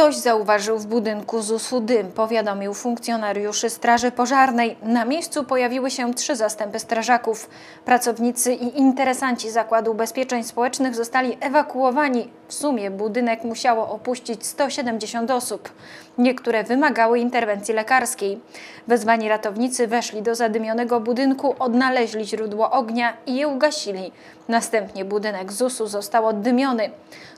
Ktoś zauważył w budynku ZUS-u dym, powiadomił funkcjonariuszy Straży Pożarnej. Na miejscu pojawiły się trzy zastępy strażaków. Pracownicy i interesanci Zakładu Ubezpieczeń Społecznych zostali ewakuowani. W sumie budynek musiało opuścić 170 osób. Niektóre wymagały interwencji lekarskiej. Wezwani ratownicy weszli do zadymionego budynku, odnaleźli źródło ognia i je ugasili. Następnie budynek ZUS-u został oddymiony.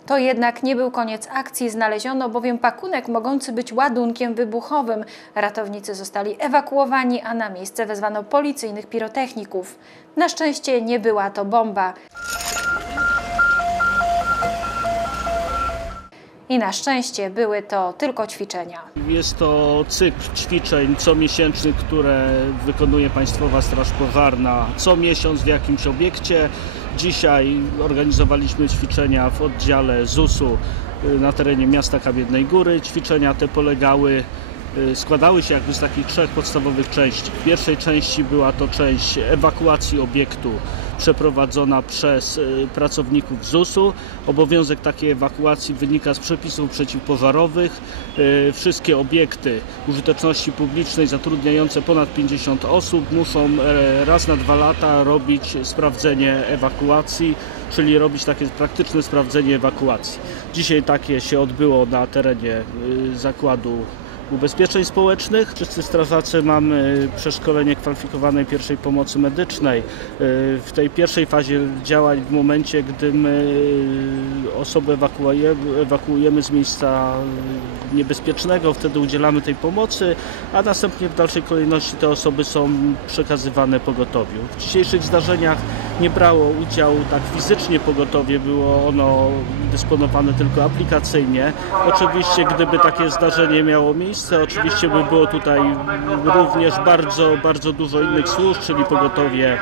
To jednak nie był koniec akcji. Znaleziono bowiem pakunek mogący być ładunkiem wybuchowym. Ratownicy zostali ewakuowani, a na miejsce wezwano policyjnych pirotechników. Na szczęście nie była to bomba. I na szczęście były to tylko ćwiczenia. Jest to cykl ćwiczeń comiesięcznych, które wykonuje Państwowa Straż Pożarna co miesiąc w jakimś obiekcie. Dzisiaj organizowaliśmy ćwiczenia w oddziale ZUS-u y, na terenie miasta Kamiennej Góry. Ćwiczenia te polegały y, składały się jakby z takich trzech podstawowych części. W pierwszej części była to część ewakuacji obiektu przeprowadzona przez y, pracowników ZUS-u. Obowiązek takiej ewakuacji wynika z przepisów przeciwpożarowych. Y, wszystkie obiekty użyteczności publicznej zatrudniające ponad 50 osób muszą e, raz na dwa lata robić sprawdzenie ewakuacji, czyli robić takie praktyczne sprawdzenie ewakuacji. Dzisiaj takie się odbyło na terenie y, zakładu ubezpieczeń społecznych. Wszyscy strażacy mamy przeszkolenie kwalifikowanej pierwszej pomocy medycznej. Y, w tej pierwszej fazie działań w momencie, gdy my osobę ewakuujemy, ewakuujemy z miejsca niebezpiecznego, wtedy udzielamy tej pomocy, a następnie w dalszej kolejności te osoby są przekazywane pogotowiu. W dzisiejszych zdarzeniach nie brało udziału tak fizycznie pogotowie, było ono dysponowane tylko aplikacyjnie. Oczywiście gdyby takie zdarzenie miało miejsce. Oczywiście by było tutaj również bardzo, bardzo dużo innych służb, czyli pogotowie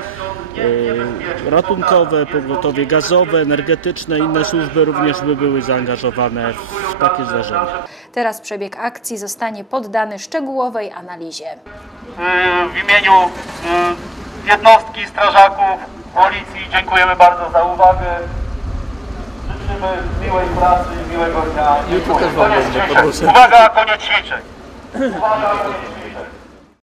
e, ratunkowe, pogotowie gazowe, energetyczne, inne służby również by były zaangażowane w takie zdarzenia. Teraz przebieg akcji zostanie poddany szczegółowej analizie. E, w imieniu e, jednostki strażaków policji dziękujemy bardzo za uwagę. Życzymy miłej pracy i miłego dnia. Koniec ćwiczeń. Uwaga, koniec ćwiczeń. Uwaga, koniec ćwiczeń.